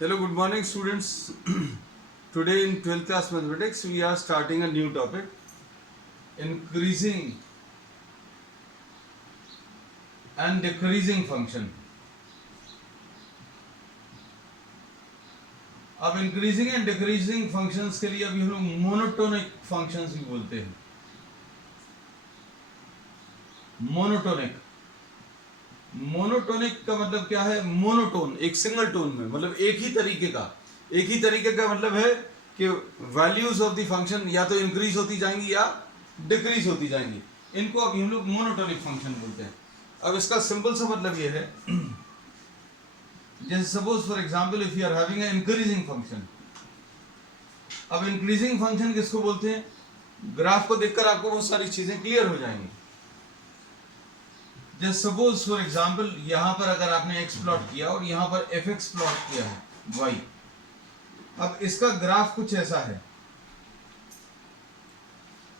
Hello, good morning, students. Today in 12th class mathematics, we are starting a new topic, increasing and decreasing function. अब increasing and decreasing functions के लिए अभी हम लोग monotonic functions भी बोलते हैं. मोनोटोनिक मोनोटोनिक का मतलब क्या है? मोनोटोन, एक सिंगल टोन में, मतलब एक ही तरीके का मतलब है कि वैल्यूज ऑफ द फंक्शन या तो इंक्रीज होती जाएंगी या डिक्रीज होती जाएंगी. इनको अभी हम लोग मोनोटोनिक फंक्शन बोलते हैं. अब इसका सिंपल सा मतलब ये है, जैसे suppose for example if you are having an increasing function. अब इंक्रीजिंग फंक्शन किसको बोलते हैं? ग्राफ को देखकर आपको बहुत सारी चीजें क्लियर हो जाएंगी. जैसे सपोज फॉर एग्जांपल यहां पर अगर आपने x प्लॉट किया और यहां पर fx प्लॉट किया है y. अब इसका ग्राफ कुछ ऐसा है,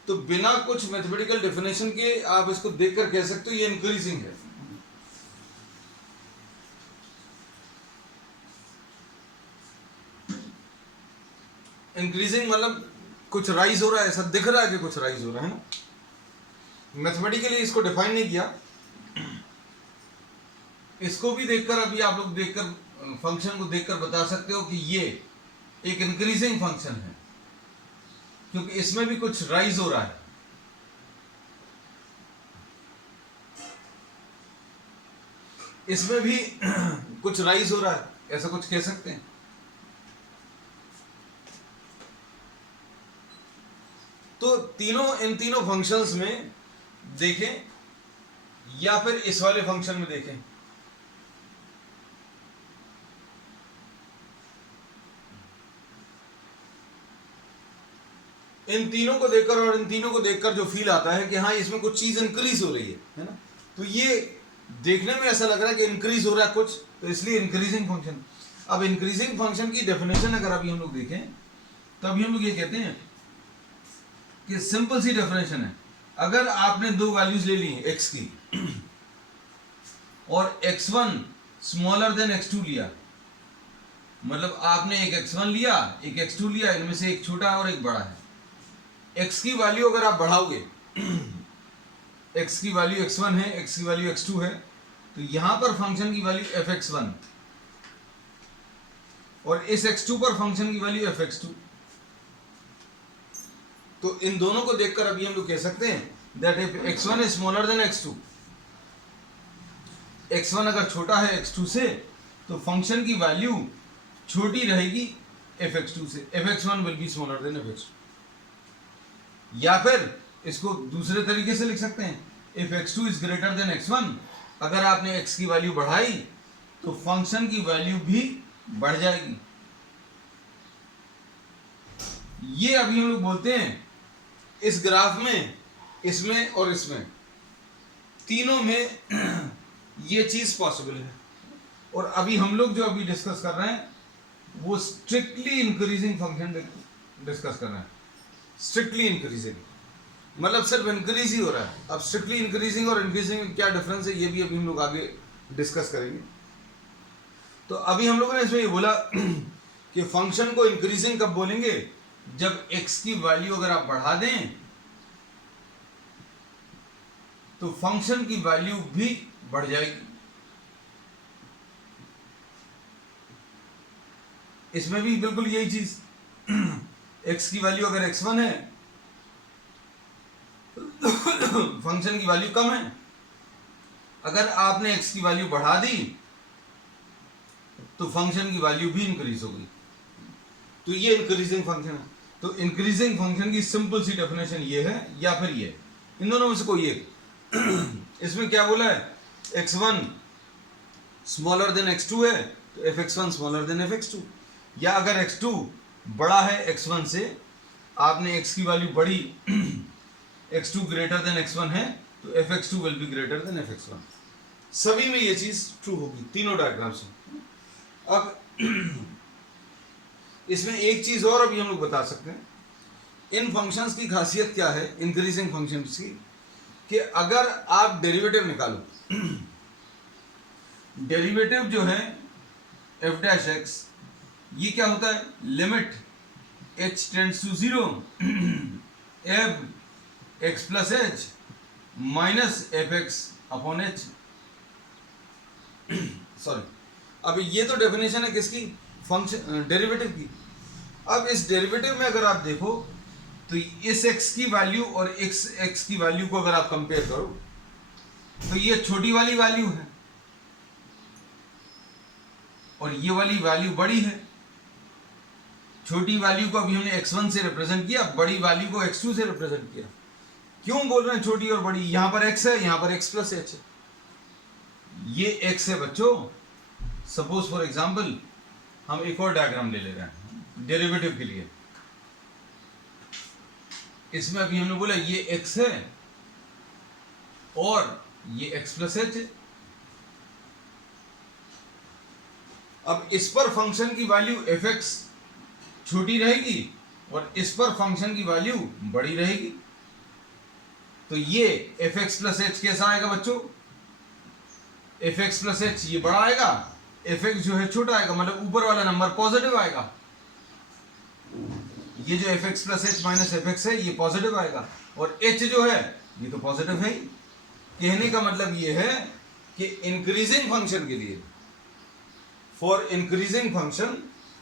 तो बिना कुछ मैथमेटिकल डेफिनेशन के आप इसको देखकर कह सकते हो ये इंक्रीजिंग है. इंक्रीजिंग मतलब कुछ राइज हो रहा है, ऐसा दिख रहा है कि कुछ राइज हो रहा है ना. मैथमेटिकली इसको डिफाइन नहीं किया. इसको भी देखकर अभी आप लोग देखकर फंक्शन को देखकर बता सकते हो कि ये एक इंक्रीजिंग फंक्शन है, क्योंकि इसमें भी कुछ राइज हो रहा है. इसमें भी कुछ राइज हो रहा है, ऐसा कुछ कह सकते हैं. तो इन तीनों फंक्शंस में देखें या फिर इस वाले फंक्शन में देखें, इन तीनों को देखकर और इन तीनों को देखकर जो फील आता है कि हाँ इसमें कुछ चीज इंक्रीज हो रही है ना. तो ये देखने में ऐसा लग रहा है कि इंक्रीज हो रहा है कुछ, तो इसलिए इंक्रीजिंग फंक्शन. अब इंक्रीजिंग फंक्शन की डेफिनेशन अगर अभी हम लोग देखें तो अभी हम लोग ये कहते हैं कि सिंपल सी डेफिनेशन है. अगर आपने दो वैल्यूज ले ली x की और x1 स्मॉलर देन x2 लिया, मतलब आपने एक x1 लिया एक x2 लिया, इनमें से एक छोटा और एक बड़ा है. x की वैल्यू अगर आप बढ़ाओगे, x की वैल्यू x1 है, x की वैल्यू x2 है, तो यहां पर फंक्शन की वैल्यू fx1 और इस x2 पर फंक्शन की वैल्यू fx2. तो इन दोनों को देखकर अभी हम लोग कह सकते हैं that if x1 is smaller than x2, x1 अगर छोटा है x2 से, तो फंक्शन की वैल्यू छोटी रहेगी fx2 से. fx1 will be smaller then fx2. या फिर इसको दूसरे तरीके से लिख सकते हैं, if x2 is greater then x1, अगर आपने x की वैल्यू बढ़ाई तो फंक्शन की वैल्यू भी बढ़ जाएगी. ये अभी हम लोग बोलते हैं इस ग्राफ में, इसमें और इसमें, तीनों में ये चीज पॉसिबल है. और अभी हम लोग जो अभी डिस्कस कर रहे हैं वो स्ट्रिक्टली इंक्रीजिंग फंक्शन डिस्कस कर रहे हैं. स्ट्रिक्टली इंक्रीजिंग मतलब सिर्फ इंक्रीज ही हो रहा है. अब स्ट्रिक्टली इंक्रीजिंग और इंक्रीजिंग में क्या डिफरेंस है ये भी अभी हम लोग आगे डिस्कस करेंगे. तो अभी हम लोगों ने इसमें ये बोला कि फंक्शन को इंक्रीजिंग कब बोलेंगे? जब x की वैल्यू अगर आप बढ़ा दें तो फंक्शन की वैल्यू भी बढ़ जाएगी. इसमें भी बिल्कुल यही चीज, x की वैल्यू अगर x1 है फंक्शन की वैल्यू कम है. अगर आपने x की वैल्यू बढ़ा दी तो फंक्शन की वैल्यू भी इंक्रीज होगी. तो ये इंक्रीजिंग फंक्शन है. तो इंक्रीजिंग फंक्शन की सिंपल सी डेफिनेशन ये है या फिर ये, इन दोनों में से कोई एक. इसमें क्या बोला है? x1 स्मॉलर देन x2 है तो fx1 स्मॉलर देन fx2. या अगर x2 बड़ा है x1 से, आपने x की वैल्यू बढ़ी, x2 ग्रेटर देन x1 है तो fx2 will be greater than fx1. सभी में ये चीज ट्रू होगी, तीनों डायग्राम्स में. अब इसमें एक चीज और अभी हम लोग बता सकते हैं. इन फंक्शंस की खासियत क्या है इंक्रीजिंग फंक्शंस की, कि अगर आप डेरिवेटिव निकालो, डेरिवेटिव जो है f डैश एक्स ये क्या होता है, limit h tends to 0 f x plus h minus f x upon h. Sorry, अब ये तो डेफिनेशन है किसकी, फंक्शन डेरिवेटिव की। अब इस डेरिवेटिव में अगर आप देखो तो इस x की वैल्यू और x की वैल्यू को अगर आप कंपेयर करो तो ये छोटी वाली वैल्यू है और ये वाली वैल्यू बड़ी है। छोटी वैल्यू को अभी हमने x1 से रिप्रेजेंट किया, बड़ी वैल्यू को x2 से रिप्रेजेंट किया। क्यों बोल रहे हैं छोटी और बड़ी, यहां पर x है, यहां पर x प्लस एच है। ये x है बच्चों। सपोज फॉर एग्जांपल हम एक और डायग्राम ले ले रहे हैं डेरिवेटिव के लिए। इसमें अभी हमने बोला ये x है और ये x प्लस एच है। अब इस पर फंक्शन की वैल्यू एफ एक्स छोटी रहेगी और इस पर फंक्शन की वैल्यू बड़ी रहेगी। तो ये एफ एक्स प्लस एच कैसा आएगा बच्चों, एफ एक्स प्लस एच ये बड़ा आएगा, एफ एक्स जो है छोटा आएगा, मतलब ऊपर वाला नंबर पॉजिटिव आएगा। ये जो F x plus h minus f x है ये पॉजिटिव आएगा और एच जो है ये तो पॉजिटिव है ही। कहने का मतलब ये है कि इंक्रीजिंग फंक्शन के लिए, फॉर इंक्रीजिंग फंक्शन,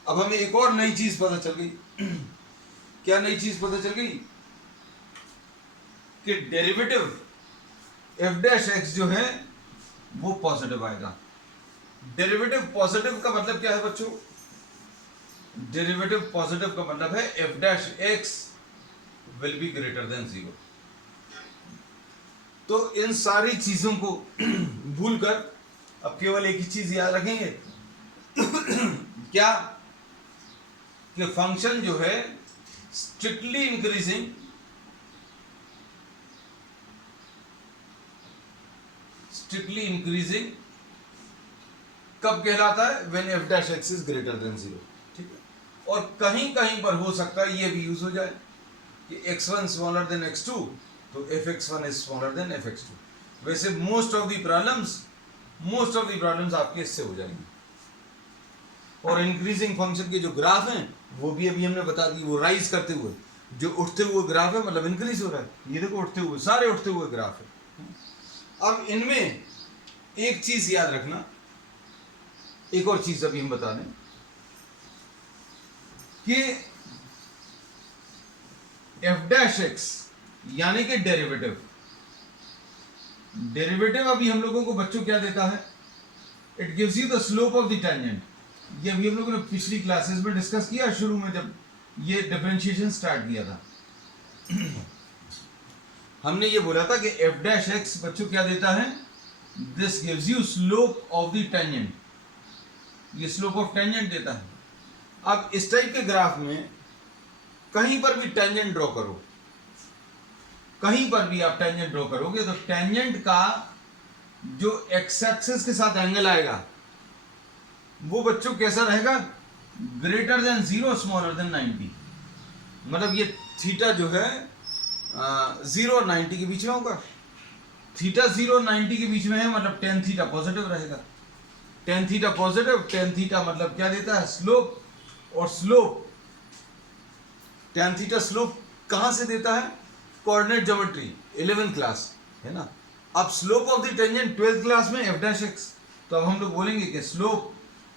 अब हमें एक और नई चीज पता चल गई। क्या नई चीज पता चल गई कि डेरिवेटिव एफ डैश एक्स जो है वो पॉजिटिव आएगा। डेरिवेटिव पॉजिटिव का मतलब क्या है बच्चों, डेरिवेटिव पॉजिटिव का मतलब है F dash x will be greater than 0। तो इन सारी चीजों को भूलकर अब केवल एक ही चीज याद रखेंगे क्या, कि फंक्शन जो है स्ट्रिक्टली इंक्रीजिंग कब कहलाता है, when F dash x is greater than 0। ठीक है, और कहीं कहीं पर हो सकता है ये भी यूज हो जाए कि x1 स्मॉलर देन x2 तो fx1 is smaller than fx2। वैसे मोस्ट ऑफ द प्रॉब्लम्स आपके इससे हो जाएंगे। और इंक्रीजिंग फंक्शन के जो ग्राफ हैं वो भी अभी हमने बता दी, वो राइज करते हुए, जो उठते हुए ग्राफ है मतलब इंक्रीज हो रहा है। ये देखो उठते हुए, सारे उठते हुए ग्राफ है। अब इनमें एक चीज याद रखना, एक और चीज अभी हम बता दें कि एफ डैश एक्स यानी कि डेरिवेटिव अभी हम लोगों को बच्चों क्या देता है, it gives you the slope of the tangent. ये अभी हम लोगों ने पिछली क्लासेस में डिस्कस किया, शुरू में जब ये डिफरेंशिएशन स्टार्ट किया था। हमने ये बोला था कि एफ डैश एक्स बच्चों क्या देता है, this gives you slope of the tangent, ये स्लोप ऑफ टेंजेंट देता है। अब इस टाइप के ग्राफ में कहीं पर भी टेंजेंट ड्रॉ करो, कहीं पर भी आप टेंजेंट ड्रॉ करोगे तो टेंजेंट का जो एक्स एक्सिस के साथ एंगल आएगा वो बच्चों कैसा रहेगा, ग्रेटर देन 0 स्मॉलर देन 90। मतलब ये थीटा जो है 0 और 90 के बीच में होगा। थीटा 0 और 90 के बीच में है मतलब टेन थीटा पॉजिटिव रहेगा। Tan theta positive, tan theta मतलब क्या देता है, स्लोप। और स्लोप, टेन थीटा स्लोप कहां से देता है, कोऑर्डिनेट ज्योमेट्री 11th क्लास है ना। अब slope of the tangent 12th class में एफ डैश एक्स। तो अब हम लोग बोलेंगे कि स्लोप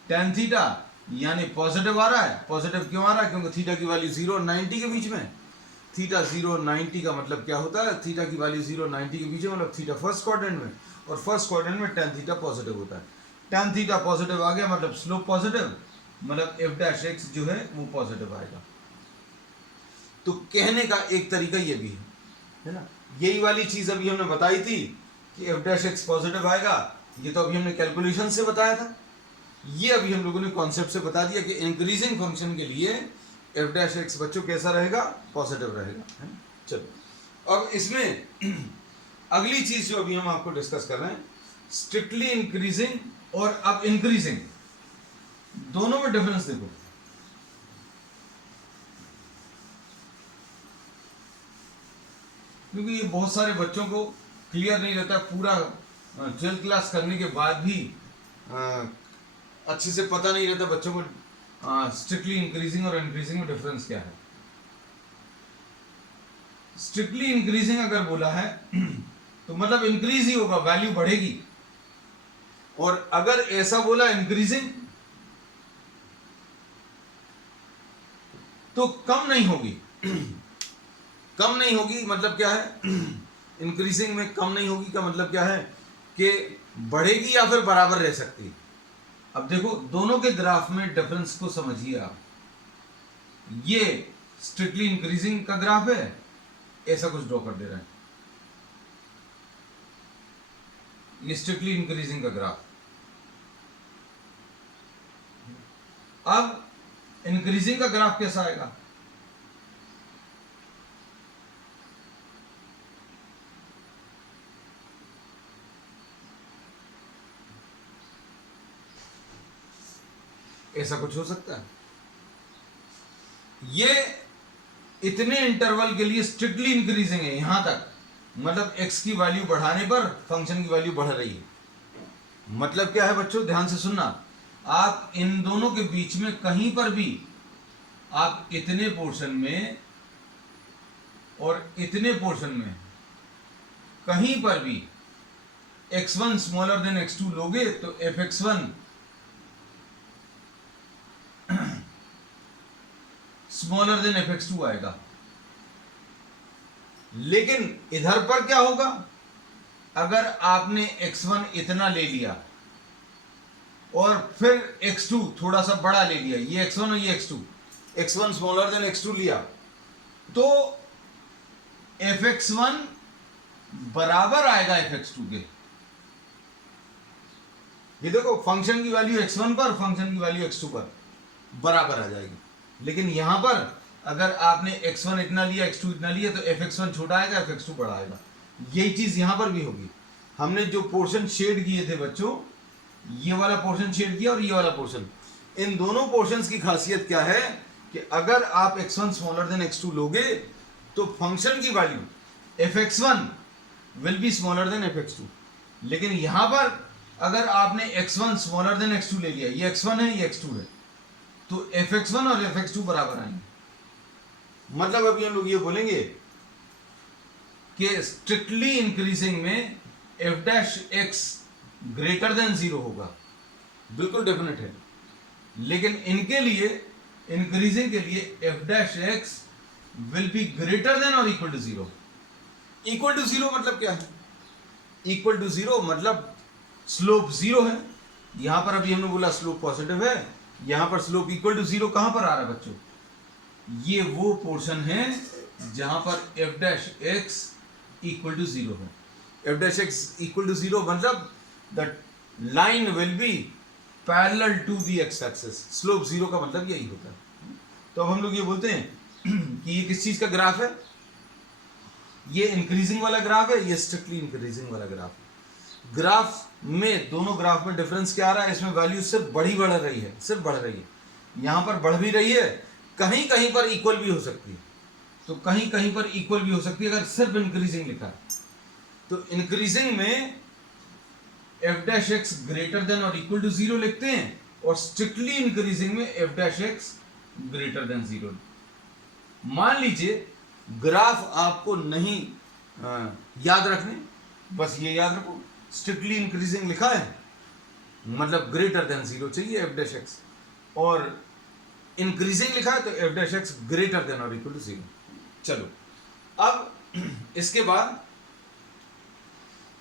टेन थीटा यानी पॉजिटिव आ रहा है। पॉजिटिव क्यों आ रहा है, क्योंकि थीटा की वैल्यू 0 और 90 के बीच में। थीटा 0 और 90 का मतलब क्या होता है, थीटा की वैल्यू 0 और 90 के बीच में मतलब थीटा फर्स्ट क्वाड्रेंट में, और फर्स्ट क्वाड्रेंट में टेन थीटा पॉजिटिव होता है। टेन थीटा पॉजिटिव आ गया मतलब स्लोप पॉजिटिव, मतलब एफ डैश एक्स जो है वो पॉजिटिव आएगा। तो कहने का एक तरीका ये भी है ना। यही वाली चीज अभी हमने बताई थी कि एफ डैश एक्स पॉजिटिव आएगा, ये तो अभी हमने कैलकुलेशन से बताया था। ये अभी हम लोगों ने कॉन्सेप्ट से बता दिया कि इंक्रीजिंग फंक्शन के लिए एफ डैश एक्स बच्चों कैसा रहेगा, पॉजिटिव रहेगा, है ना। चलो अब इसमें अगली चीज जो अभी हम आपको डिस्कस कर रहे हैं, स्ट्रिक्टली इंक्रीजिंग और अब इंक्रीजिंग, दोनों में डिफरेंस देखो। क्योंकि ये बहुत सारे बच्चों को क्लियर नहीं रहता, पूरा 12th क्लास करने के बाद भी अच्छे से पता नहीं रहता बच्चों को स्ट्रिक्टली इंक्रीजिंग और इंक्रीजिंग में डिफरेंस क्या है? स्ट्रिक्टली इंक्रीजिंग अगर बोला है तो मतलब इंक्रीज ही होगा, वैल्यू बढ़ेगी। और अगर ऐसा बोला इंक्रीजिंग तो कम नहीं होगी। कम नहीं होगी मतलब क्या है? इंक्रीजिंग में कम नहीं होगी का मतलब क्या है कि बढ़ेगी या फिर बराबर रह सकती है। अब देखो दोनों के ग्राफ में डिफरेंस को समझिए आप। ये स्ट्रिक्टली इंक्रीजिंग का ग्राफ है, ऐसा कुछ ड्रॉ कर दे रहे हैं, ये स्ट्रिक्टली इंक्रीजिंग का ग्राफ। अब इंक्रीजिंग का ग्राफ कैसा आएगा? ऐसा कुछ हो सकता है। ये इतने इंटरवल के लिए स्ट्रिक्टली इंक्रीजिंग है, यहां तक मतलब x की वैल्यू बढ़ाने पर फंक्शन की वैल्यू बढ़ रही है। मतलब क्या है बच्चों, ध्यान से सुनना। आप इन दोनों के बीच में कहीं पर भी आप इतने पोर्शन में और इतने पोर्शन में कहीं पर भी x1 स्मॉलर देन x2 लोगे तो fx1 स्मॉलर देन fx2 आएगा। लेकिन इधर पर क्या होगा? अगर आपने x1 इतना ले लिया और फिर x2 थोड़ा सा बड़ा ले लिया, ये x1 और ये x2, x1 smaller than x2 लिया, तो fx1 बराबर आएगा fx2 के। ये देखो फंक्शन की वैल्यू x1 पर, फंक्शन की वैल्यू x2 पर बराबर आ जाएगी। लेकिन यहां पर अगर आपने x1 इतना लिया, x2 इतना लिया, तो fx1 छोटा आएगा, fx2 बड़ा आएगा। यही चीज यहां पर भी होगी। हमने जो पोर्शन शेड किए थे बच्चों, ये वाला पोर्शन शेड किया और ये वाला पोर्शन, इन दोनों पोर्शंस की खासियत क्या है कि अगर आप x1 स्मॉलर देन x2 लोगे तो फंक्शन की value fx1 will be smaller then fx2। लेकिन यहां पर अगर आपने x1 स्मॉलर देन x2 ले लिया, ये x1 है ये x2 है, तो fx1 और fx2 बराबर आएंगे। मतलब अभी हम लोग ये बोलेंगे कि स्ट्रिक्टली इंक्रीजिंग में f dash x greater than 0 होगा, बिल्कुल डेफिनेट है। लेकिन इनके लिए, इंक्रीजिंग के लिए f dash x will be greater than और इक्वल टू 0। इक्वल टू 0 मतलब क्या है? इक्वल टू 0 मतलब स्लोप 0 है। यहां पर अभी हमने बोला स्लोप पॉजिटिव है, यहां पर स्लोप इक्वल टू 0 कहां पर आ रहा है बच्चों? ये वो पोर्शन है जहां पर f dash x equal to 0 है। f dash x equal to 0 मतलब the line will be parallel to the x axis. Slope 0 का मतलब यही होता है। तो अब हम लोग ये बोलते हैं कि ये किस चीज का ग्राफ है? ये इंक्रीजिंग वाला ग्राफ है, ये स्ट्रिक्टली इंक्रीजिंग वाला ग्राफ है। ग्राफ में, दोनों ग्राफ में डिफरेंस क्या आ रहा है? इसमें वैल्यू सिर्फ बढ़ रही है, सिर्फ बढ़ रही है। यहां पर बढ़ भी रही है, कहीं कहीं पर इक्वल भी हो सकती है, तो कहीं कहीं पर इक्वल भी हो सकती है अगर सिर्फ इंक्रीजिंग लिखा है। तो इंक्रीजिंग में f dash x greater than और इक्वल टू 0 लिखते हैं, और स्ट्रिक्टली इंक्रीजिंग में f dash x greater than 0। मान लीजिए ग्राफ आपको नहीं याद रखने, बस ये याद रखो स्ट्रिक्टली इंक्रीजिंग लिखा है मतलब ग्रेटर देन 0 चाहिए f डैश x, और इंक्रीजिंग लिखा है तो f dash x greater than और इक्वल टू 0। चलो अब इसके बाद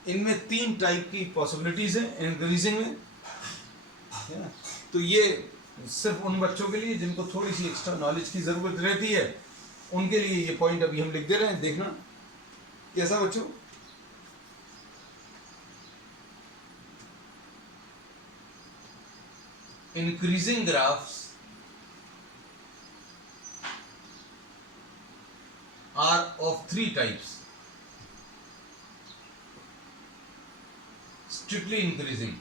इनमें 3 टाइप की पॉसिबिलिटीज हैं इंक्रीजिंग में, है ना? तो ये सिर्फ उन बच्चों के लिए जिनको थोड़ी सी एक्स्ट्रा नॉलेज की जरूरत रहती है, उनके लिए ये पॉइंट अभी हम लिख दे रहे हैं। देखना कैसा बच्चों? Increasing graphs are of 3 types. Strictly increasing.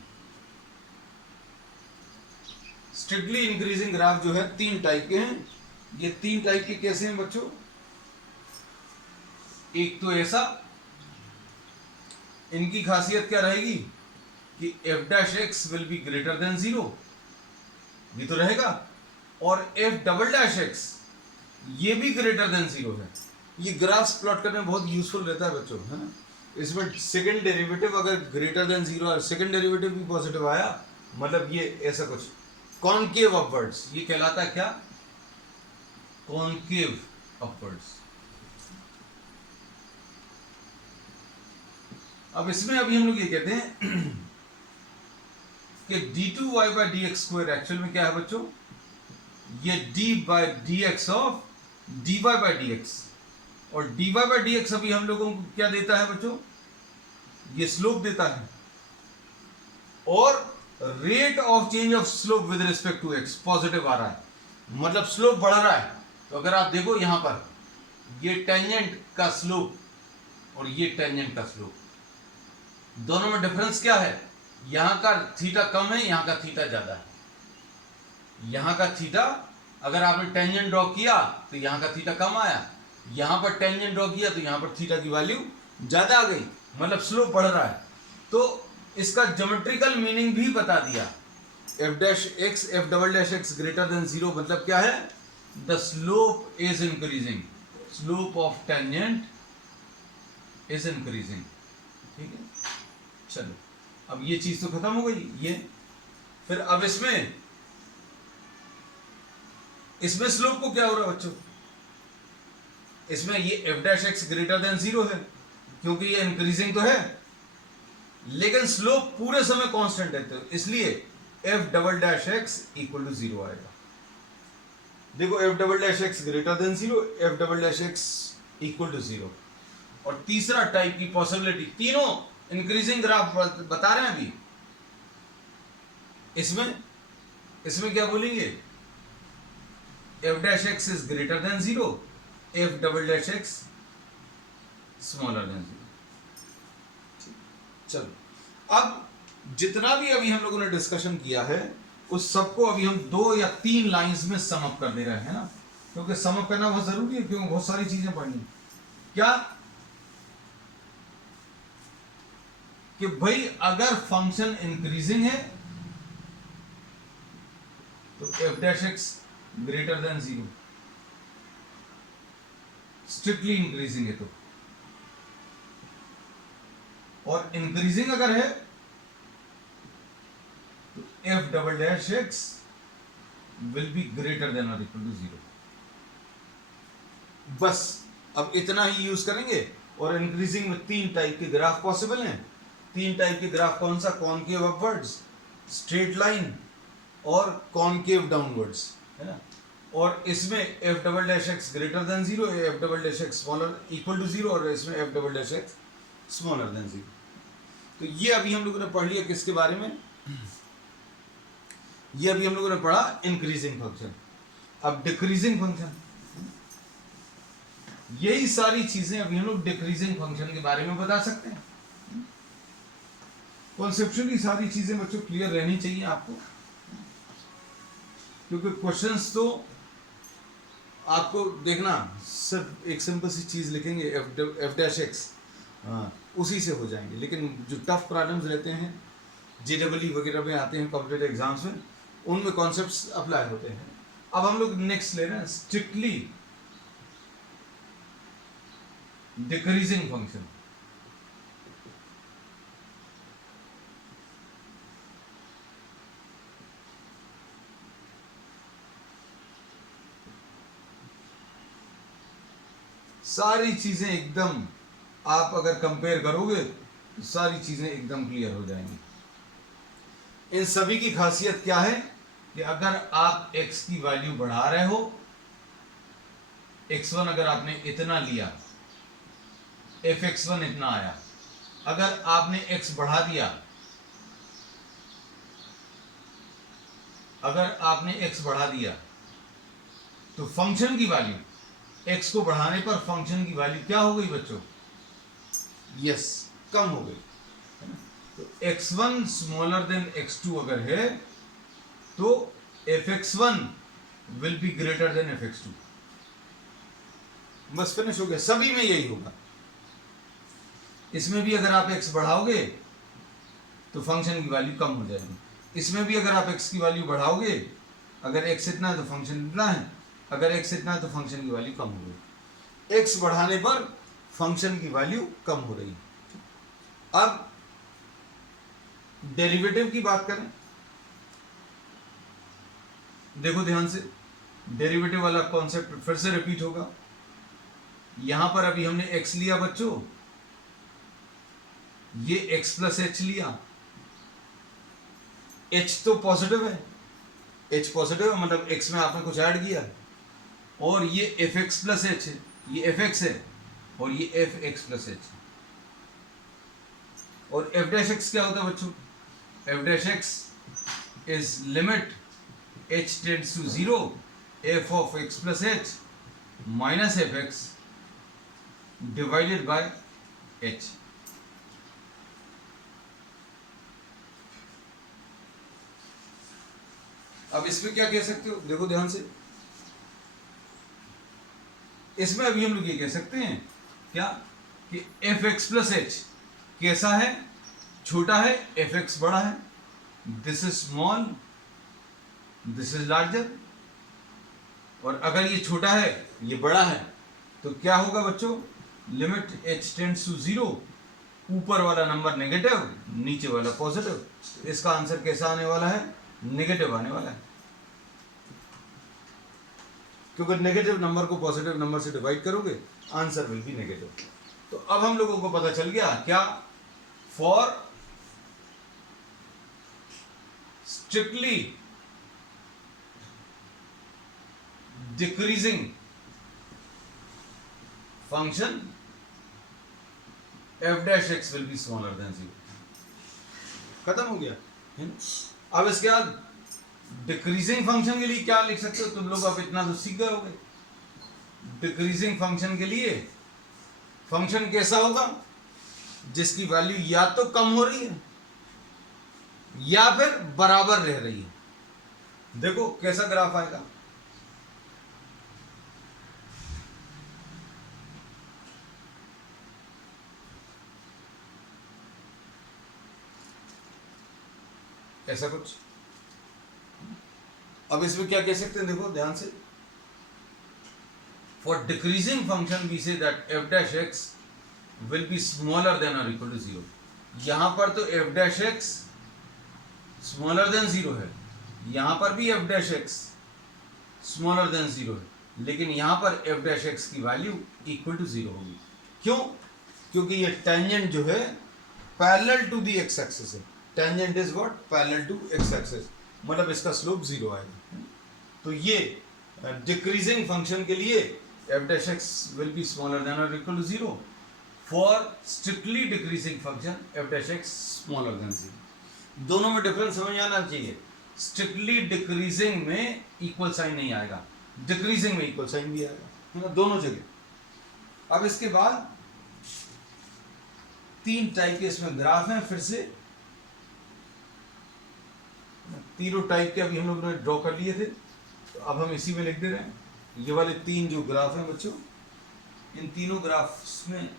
Strictly increasing graph जो है 3 टाइप के हैं। ये 3 टाइप के कैसे हैं बच्चों? एक तो ऐसा, इनकी खासियत क्या रहेगी कि f dash x will be greater than 0, ये तो रहेगा। और एफ डबल डैश एक्स ये भी ग्रेटर देन 0 है। ये ग्राफ्स प्लॉट करने में बहुत यूजफुल रहता है बच्चों, है ना। इसमें सेकंड डेरिवेटिव अगर ग्रेटर देन 0 और सेकंड डेरिवेटिव भी पॉजिटिव आया, मतलब ये ऐसा कुछ कॉनकेव अपवर्ड्स, ये कहलाता है क्या, कॉनकेव अपवर्ड्स। अब इसमें अभी हम लोग ये कहते हैं कि d2y by D x square actual में क्या है बच्चों, ये d by D x of dy by D x, और dy बाई डी एक्स अभी हम लोगों को क्या देता है बच्चों, ये स्लोप देता है, और rate of change of slope with respect to x positive आ रहा है, मतलब स्लोप बढ़ रहा है। तो अगर आप देखो यहां पर ये टेंजेंट का स्लोप और ये टेंजेंट का स्लोप, दोनों में डिफरेंस क्या है, यहां का थीटा कम है, यहां का थीटा ज्यादा है। यहां का थीटा अगर आपने टेंजेंट ड्रॉ किया तो यहां का थीटा कम आया, यहां पर टेंजेंट ड्रॉ किया तो यहां पर थीटा की वैल्यू ज्यादा आ गई, मतलब स्लोप बढ़ रहा है। तो इसका ज्योमेट्रिकल मीनिंग भी बता दिया, F dash x F double dash x greater than 0 मतलब क्या है, the slope is increasing, slope of tangent is increasing. ठीक है, चलो अब ये चीज तो खत्म हो गई। ये फिर अब इसमें स्लोप को क्या हो रहा है बच्चों, इसमें ये F dash x greater than 0 है क्योंकि ये इंक्रीजिंग तो है, लेकिन स्लोप पूरे समय कांस्टेंट है, तो इसलिए f double dash x equal to 0 आएगा। देखो f double dash x greater than 0, f double dash x equal to 0। और तीसरा टाइप की पॉसिबिलिटी, तीनों इंक्रीजिंग ग्राफ बता रहे हैं अभी, इसमें क्या बोलेंगे, F dash x is greater than 0, f double dash x smaller than 0। चलो अब जितना भी अभी हम लोगों ने डिस्कशन किया है उस सबको अभी हम 2 या 3 लाइंस में सम अप कर दे रहे हैं ना, क्योंकि सम अप करना बहुत जरूरी है, क्योंकि बहुत सारी चीजें पढ़नी। क्या कि भाई अगर फंक्शन इंक्रीजिंग है तो f dash x greater than 0, strictly increasing है तो, और इंक्रीजिंग अगर है तो F double dash x will be greater than और इक्वल टू 0। बस अब इतना ही यूज करेंगे। और इंक्रीजिंग में 3 टाइप के ग्राफ पॉसिबल हैं। 3 टाइप के ग्राफ कौन सा, कॉनकेव अपवर्ड्स, स्ट्रेट लाइन और कॉनकेव डाउनवर्ड्स, है ना। और इसमें f double dash x greater than 0, f double dash x smaller equal to 0, और इसमें f double dash x smaller than 0। तो ये अभी हम लोगों ने पढ़ लिया किसके बारे में, ये अभी हम लोगों ने पढ़ा इंक्रीजिंग फंक्शन। अब डिक्रीजिंग फंक्शन, यही सारी चीजें अभी हम लोग डिक्रीजिंग फंक्शन के बारे में बता सकते हैं। कॉन्सेप्चुअली सारी चीजें बच्चों क्लियर रहनी चाहिए आपको, क्योंकि क्वेश्चंस तो आपको देखना, सिर्फ एक सिंपल सी चीज लिखेंगे एफ डैश एक्स, उसी से हो जाएंगे। लेकिन जो टफ प्रॉब्लम्स रहते हैं जेडब्ल्यू वगैरह में आते हैं कॉम्पिटेटिव एग्जाम्स में, उनमें कॉन्सेप्ट्स अप्लाई होते हैं। अब हम लोग नेक्स्ट ले रहे हैं स्ट्रिक्टली डिक्रीजिंग फंक्शन। सारी चीजें एकदम आप अगर कंपेयर करोगे तो सारी चीजें एकदम क्लियर हो जाएंगी। इन सभी की खासियत क्या है कि अगर आप x की वैल्यू बढ़ा रहे हो, x1 अगर आपने इतना लिया, fx1 इतना आया, अगर आपने x बढ़ा दिया, अगर आपने x बढ़ा दिया तो फंक्शन की वैल्यू, x को बढ़ाने पर फंक्शन की वैल्यू क्या हो गई बच्चों, यस, कम हो गई। तो x1 स्मॉलर देन x2 अगर है तो fx1 will be greater than fx2। बस फिनिश हो गया, सभी में यही होगा। इसमें भी अगर आप x बढ़ाओगे तो फंक्शन की वैल्यू कम हो जाएगी, इसमें भी अगर आप x की वैल्यू बढ़ाओगे अगर x इतना है तो फंक्शन इतना है, अगर x इतना है तो फंक्शन की वैल्यू कम हो गई। x बढ़ाने पर फंक्शन की वैल्यू कम हो रही है। अब डेरिवेटिव की बात करें, देखो ध्यान से, डेरिवेटिव वाला कॉन्सेप्ट फिर से रिपीट होगा। यहां पर अभी हमने x लिया बच्चों, ये x प्लस एच लिया, h तो पॉजिटिव है, h पॉजिटिव है मतलब x में आपने कुछ ऐड किया, और ये एफ एक्स प्लस एच है, ये एफ एक्स है और ये एफ एक्स प्लस एच है। और एफ डैश एक्स क्या होता है बच्चों? F dash x is limit h tends to 0 f of x plus h minus f x divided by h। अब इसमें क्या कह सकते हो, देखो ध्यान से, इसमें अभी हम लोग ये कह सकते हैं क्या कि एफ एक्स प्लस एच कैसा है? छोटा है, एफ एक्स बड़ा है, this is small, this is larger. और अगर ये छोटा है, ये बड़ा है, तो क्या होगा बच्चों? लिमिट h टेंड्स टू 0, ऊपर वाला नंबर नेगेटिव, नीचे वाला पॉजिटिव। इसका आंसर कैसा आने वाला है? नेगेटिव आने वाला है, क्योंकि नेगेटिव नंबर को पॉजिटिव नंबर से डिवाइड करोगे, आंसर विल बी नेगेटिव। तो अब हम लोगों को पता चल गया क्या? For strictly decreasing function f dash x will be smaller than 0। खत्म हो गया। अब इसके बाद डिक्रीजिंग फंक्शन के लिए क्या लिख सकते हो तुम लोग? अब इतना तो सीख गए होगे। डिक्रीजिंग फंक्शन के लिए फंक्शन कैसा होगा? जिसकी वैल्यू या तो कम हो रही है या फिर बराबर रह रही है। देखो कैसा ग्राफ आएगा। ऐसा कुछ। अब इसमें क्या कह सकते हैं? देखो ध्यान से, for decreasing function we say that f dash x will be smaller than और इक्वल टू 0। यहां पर तो f dash x smaller than 0 है, यहां पर भी f dash x smaller than 0 है, लेकिन यहां पर एफ डैश एक्स की वैल्यू इक्वल टू 0 होगी। क्यों? क्योंकि ये टेंजेंट जो है parallel to the x axis है। Tangent is what? Parallel to x axis, मतलब इसका स्लोप 0 आएगा। तो ये डिक्रीजिंग फंक्शन के लिए f dash x will be smaller than और equal to 0। For strictly decreasing function f dash x smaller than 0। दोनों में डिफरेंस समझ आना चाहिए। स्ट्रिक्टली डिक्रीजिंग में इक्वल साइन नहीं आएगा, डिक्रीजिंग में इक्वल साइन भी आएगा, है ना, दोनों जगह। अब इसके बाद 3 टाइप के इसमें ग्राफ हैं। फिर से तीनों टाइप के अभी हम लोगों ने ड्रॉ कर लिए थे, तो अब हम इसी में लिख दे रहे हैं। ये वाले 3 जो ग्राफ हैं बच्चों, इन तीनों ग्राफ्स में,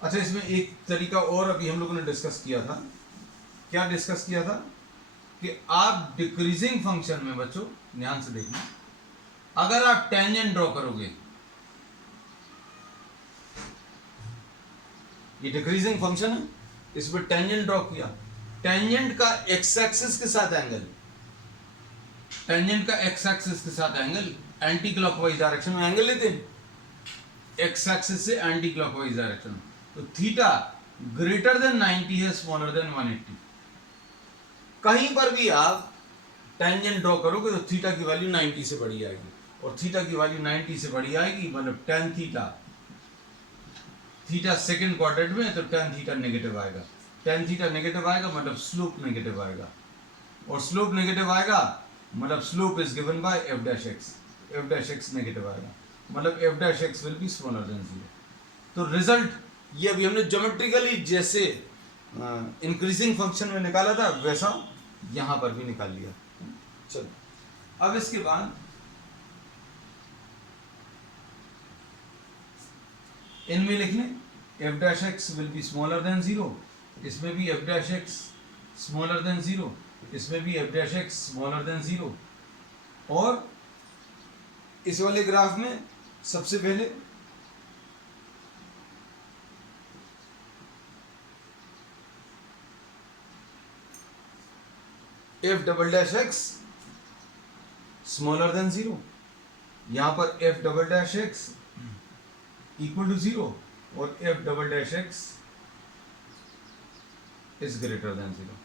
अच्छा इसमें एक तरीका और अभी हम लोगों ने डिस्कस किया था। क्या डिस्कस किया था? कि आप डिक्रीजिंग फंक्शन में बच्चों ध्यान से देखना, अगर आप टेंजेंट ड्रॉ करोगे, ये डिक्रीजिंग फंक्शन है, इसमें टेंजेंट ड्रॉ किया, टेंजेंट का एक्स एक्सिस के साथ एंगल, टेंजेंट का एक्स एक्सिस के साथ एंगल एंटी क्लॉकवाइज डायरेक्शन में एंगल लेते हैं, एक्स एक्सिस से एंटी क्लॉकवाइज डायरेक्शन में। तो थीटा ग्रेटर देन 90 है, स्मॉलर देन 180। कहीं पर भी आप टेंजेंट ड्रॉ करोगे तो थीटा की वैल्यू 90 से बड़ी आएगी, और थीटा की वैल्यू 90 से बड़ी आएगी मतलब tan theta, theta second quadrant में है तो tan थीटा नेगेटिव आएगा। tan थीटा नेगेटिव आएगा मतलब स्लोप नेगेटिव आएगा, और स्लोप नेगेटिव आएगा मतलब slope is given by F dash x, F dash x negative आएगा मतलब F dash x will be smaller than 0। तो रिजल्ट ये अभी हमने ज्योमेट्रिकली जैसे इंक्रीजिंग फंक्शन में निकाला था वैसा यहां पर भी निकाल लिया। चलो अब इसके बाद इनमें लिख लें f dash x will be smaller than 0, इसमें भी f dash x smaller than 0, इसमें भी f dash x smaller than 0, और इस वाले ग्राफ में सबसे पहले f double dash x smaller than 0, यहां पर f double dash x equal to 0 और f double dash x is greater than 0।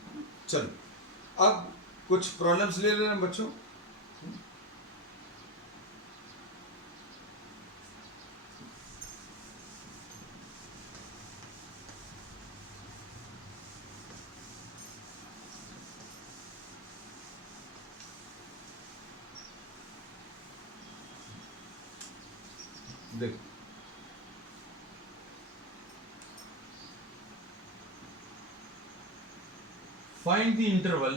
चलो अब कुछ प्रॉब्लम्स ले लेना बच्चों। देखो find the interval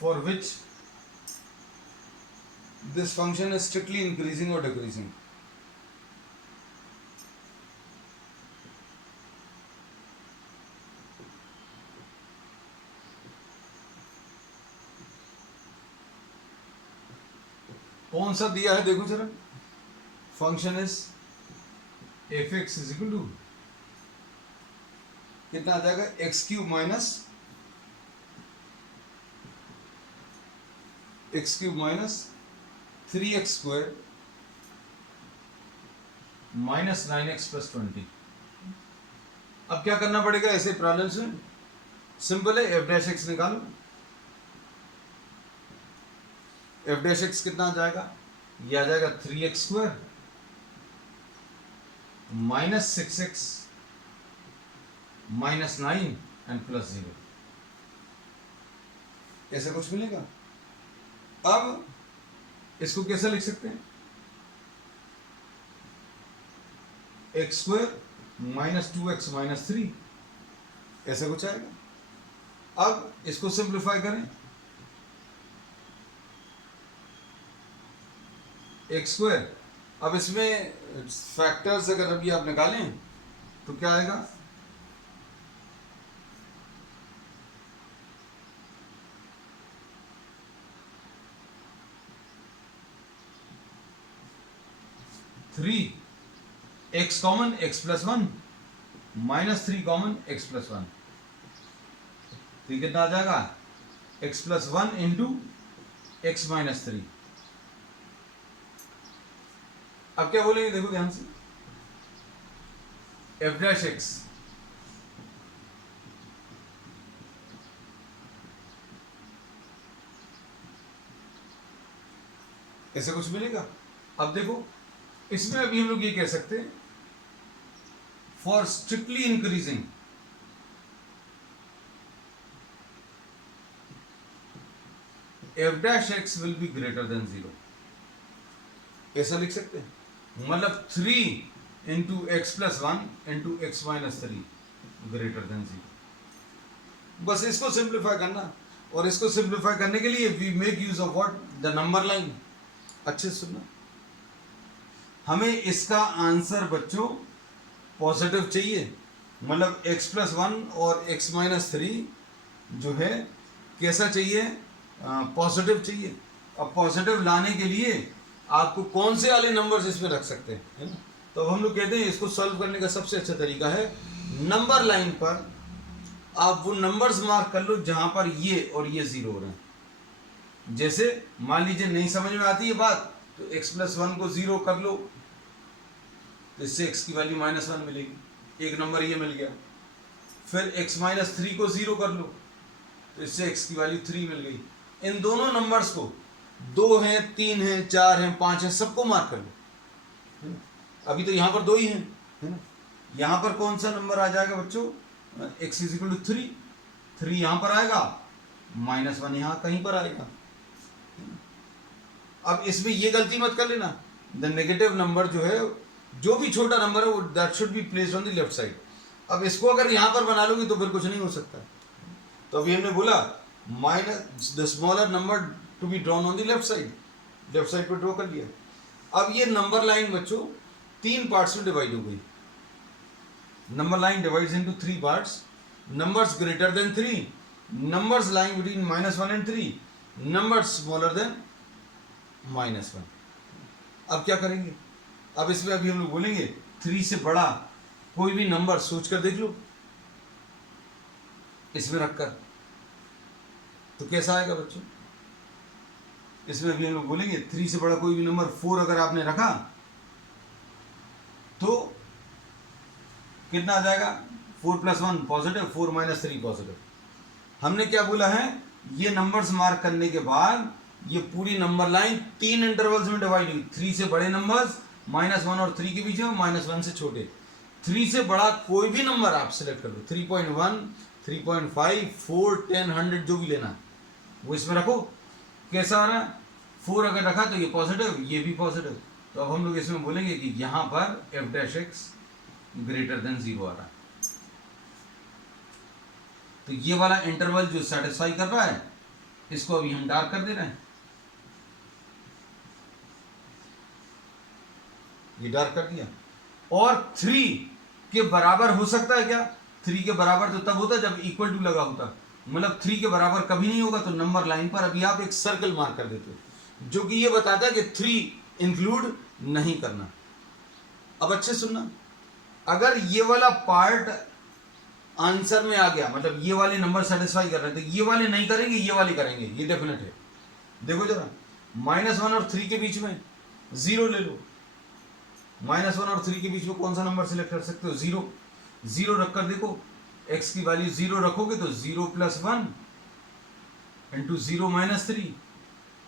for which this function is strictly increasing or decreasing। कौन सा दिया है देखो जरा, function is f x is equal to कितना आ जाएगा, x cube minus three x square minus 9x plus 20। अब क्या करना पड़ेगा ऐसे प्रॉब्लम्स में, सिंपल है, एफ डैश एक्स निकालो। एफ डैश एक्स कितना आ जाएगा, ये आ जाएगा 3x square minus 6x minus 9 and plus 0, ऐसा कुछ मिलेगा। अब इसको कैसे लिख सकते हैं, x square minus 2x minus 3, ऐसा कुछ आएगा। अब इसको सिंप्लीफाई करें, एक्स स्क्वायर, अब इसमें फैक्टर्स अगर अभी आप निकालें तो क्या आएगा, three x common x plus 1 minus 3 common x plus 1, तो कितना आ जाएगा, x plus 1 into x minus 3। अब क्या बोलेंगे देखो ध्यान से, एफ डैश एक्स ऐसा कुछ मिलेगा। अब देखो इसमें अभी हम लोग ये कह सकते हैं, for strictly increasing F dash x will be greater than 0, ऐसा लिख सकते हैं। मतलब 3 into x plus 1 into x minus 3 greater than 0। बस इसको सिंप्लीफाई करना, और इसको सिंप्लीफाई करने के लिए we make use of what, the number line. अच्छे से सुनना, हमें इसका आंसर बच्चों पॉजिटिव चाहिए, मतलब x प्लस 1 और x माइनस 3 जो है कैसा चाहिए, पॉजिटिव चाहिए। अब पॉजिटिव लाने के लिए आपको कौन से वाले नंबर्स इसमें रख सकते हैं, है ना। तो हम लोग कहते हैं इसको सॉल्व करने का सबसे अच्छा तरीका है, नंबर लाइन पर आप वो नंबर्स मार्क कर लो जहां पर ये और ये 0 हो रहे हैं। जैसे मान लीजिए नहीं समझ में आती है बात, तो x प्लस 1 को 0 कर लो, तो इससे x की वैल्यू माइनस 1 मिलेगी, एक नंबर ये मिल गया। फिर x माइनस 3 को 0 कर लो, तो इससे x की वैल्यू 3 मिल गई। इन दोनों नंबर्स को 2 हैं, 3 हैं, 4 हैं, 5 हैं, सबको मार्क कर लो, है ना। अभी तो यहाँ पर 2 ही हैं, है ना। यहाँ पर कौन सा नंबर आ जाएगा बच्चों, x इज इक्वल टू 3 यहाँ पर आएगा, माइनस 1 यहाँ कहीं पर आएगा। अब इसमें ये गलती मत कर लेना, द नेगेटिव नंबर जो है, जो भी छोटा नंबर है वो that should be placed on the left side. अब इसको अगर यहाँ पर बना लोगे तो फिर कुछ नहीं हो सकता। तो अभी हमने बोला minus the smaller number to be drawn on the left side पर ड्रॉ कर लिया। अब ये नंबर लाइन बच्चों 3 पार्ट्स में डिवाइड हो गई, number line divides into three parts, numbers greater than 3, numbers lying between -1 and 3, numbers smaller than -1। अब क्या करेंगे, अब इसमें अभी हम लोग बोलेंगे 3 से बड़ा कोई भी नंबर सोच कर देख लो इसमें रखकर, तो कैसा आएगा बच्चों। इसमें अभी हम लोग बोलेंगे 3 से बड़ा कोई भी नंबर 4 अगर आपने रखा तो कितना आ जाएगा, 4 + 1 पॉजिटिव, 4 - 3 पॉजिटिव। हमने क्या बोला है, ये नंबर्स मार्क करने के बाद ये पूरी नंबर लाइन 3 इंटरवल्स में डिवाइड हुई। 3 से बड़े नंबर्स, -1 और 3 के बीच में, -1 से छोटे। 3 से बड़ा कोई भी नंबर आप सिलेक्ट कर दो, 3.1, 3.5, 4, 10, 100 जो भी लेना वो इसमें रखो। कैसा आ रहा है, 4 अगर रखा तो ये पॉजिटिव, ये भी पॉजिटिव। तो अब हम लोग इसमें बोलेंगे कि यहां पर f' ग्रेटर देन 0 आ रहा है। तो ये वाला इंटरवल जो सेटिस्फाई कर रहा है इसको अभी हम डार्क कर दे रहे हैं, ये डार्क कर दिया। और 3 के बराबर हो सकता है क्या, 3 के बराबर तो तब होता है जब इक्वल टू लगा होता, मतलब 3 के बराबर कभी नहीं होगा। तो नंबर लाइन पर अभी आप एक सर्कल मार्क कर देते हो जो कि ये बताता है कि 3 इंक्लूड नहीं करना। अब अच्छे सुनना, अगर ये वाला पार्ट आंसर में आ गया, मतलब ये वाले नंबर सेटिस्फाई कर रहे हैं, तो ये वाले नहीं करेंगे, ये वाले करेंगे, ये डेफिनेट है। देखो जरा, -1 और 3 के बीच में 0 ले लो। -1 और 3 के बीच में कौन सा नंबर सिलेक्ट कर सकते हो, 0। 0 रखकर देखो, x की वैल्यू 0 रखोगे तो 0 + 1 इंटू 0 - 3।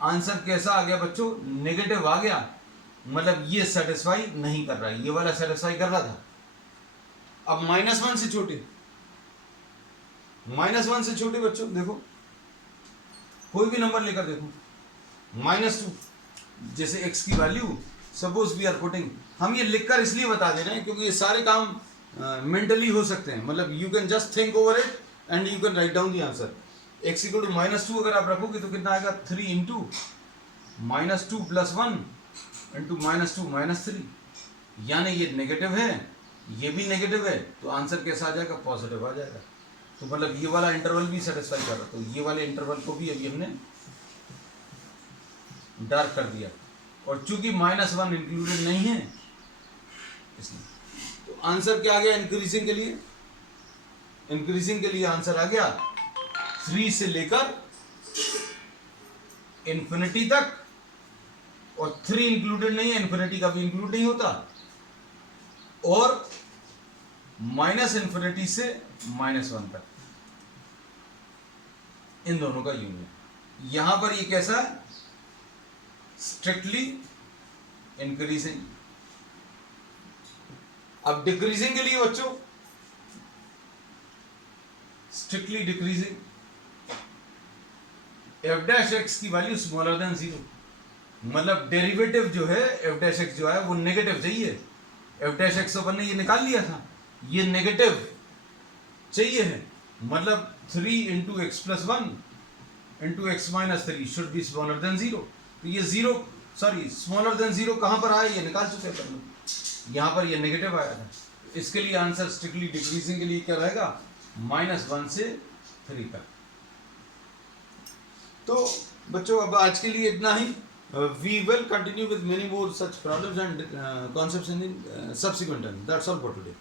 आंसर कैसा आ गया बच्चों, नेगेटिव आ गया, मतलब ये सेटिस्फाई नहीं कर रहा है, ये वाला सेटिस्फाई कर रहा था। अब -1 से छोटे, -1 से छोटे बच्चों देखो, कोई भी नंबर लेकर देखो, -2, जैसे x की value suppose we are putting, हम ये लिखकर इसलिए बता दे रहे हैं क्योंकि ये सारे काम मेंटली हो सकते हैं, मतलब you can just think over it and you can write down the answer. x = -2 अगर आप रखोगे तो कितना आएगा, 3 इंटू -2 + 1 इंटू -2 - 3, यानी ये नेगेटिव है, ये भी नेगेटिव है, तो आंसर कैसा आ जाएगा, पॉजिटिव आ जाएगा। तो मतलब ये वाला इंटरवल भी सेटिस्फाई कर रहा, तो ये वाले इंटरवल को भी अभी हमने डार्क कर दिया। और चूंकि -1 इंक्लूडेड नहीं है इसलिए, तो आंसर क्या आ गया, इंक्रीजिंग के लिए, इंक्रीजिंग के लिए आंसर आ गया 3 से लेकर इन्फिनिटी तक, और 3 इंक्लूडेड नहीं है, इन्फिनिटी का भी इंक्लूड नहीं होता, और -∞ से -1 तक, इन दोनों का यूनियन। यहां पर ये कैसा है, स्ट्रिक्टली इंक्रीजिंग। अब डिक्रीजिंग के लिए बच्चों स्ट्रिक्टली डिक्रीजिंग, f' की वैल्यू स्मॉलर देन 0, मतलब डेरिवेटिव जो है f' जो है वो नेगेटिव चाहिए। f' अपन ने ये निकाल लिया था, ये नेगेटिव चाहिए है, मतलब 3 into x + 1 into x - 3 should be smaller than 0। तो ये स्मॉलर देन 0 कहां पर आया, ये निकाल चुके हैं अपन लोग, यहां पर ये नेगेटिव आया था। इसके लिए आंसर स्ट्रिक्टली डिक्रीजिंग के लिए क्या रहेगा, -1 से 3 तक। तो बच्चों अब आज के लिए इतना ही। We will continue with many more such problems and concepts in subsequent time. That's all for today.